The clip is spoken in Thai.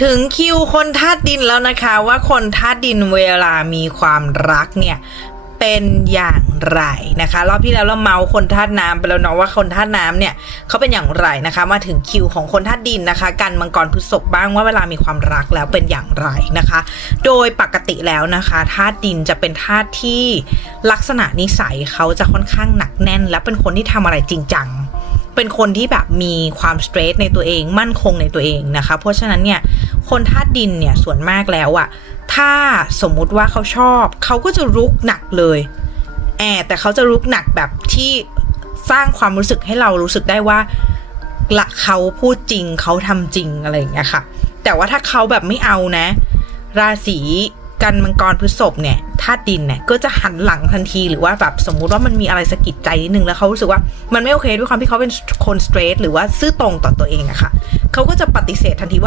ถึงคิวคนธาตุดินแล้วนะคะว่าคนธาตุดินเวลามีความรักเนี่ยเป็นอย่างไรนะคะรอบที่แล้วเราเมาคนธาตุน้ำไปแล้วเนาะว่าคนธาตุน้ำเนี่ยเขาเป็นอย่างไรนะคะ มาถึงคิวของคนธาตุดินนะคะ กันมังกรพฤษภบ้างว่าเวลามีความรักแล้วเป็นอย่างไรนะคะ โดยปกติแล้วนะคะธาตุดินจะเป็นธาตุที่ลักษณะนิสัยเขาจะค่อนข้างหนักแน่น และเป็นคนที่ทำอะไรจริงจังเป็นคนที่แบบมีความสเตรทในตัวเองมั่นคงในตัวเองนะคะ เพราะฉะนั้นเนี่ย คนธาตุดินเนี่ยส่วนมากแล้วอะถ้าสมมุติว่าเขาชอบ เขาก็จะรุกหนักเลยแอบแต่เขาจะรุกหนักแบบที่สร้างความรู้สึกให้เรารู้สึกได้ว่าละเขาพูดจริงเขาทำจริงอะไรอย่างเงี้ยค่ะ แต่ว่าถ้าเขาแบบไม่เอานะ ราศีกันมังกรพฤษภเนี่ยธาตุดินเนี่ยก็จะหันหลังทันทีหรือว่าแบบสมมุติว่ามันมีอะไรสะกิดใจนิดนึงแล้วเขารู้สึกว่ามันไม่โอเคด้วยความที่เขาเป็นคนสเตรทหรือว่าซื่อตรงต่อตัวเองอะค่ะเขาก็จะปฏิเสธทันทีว่า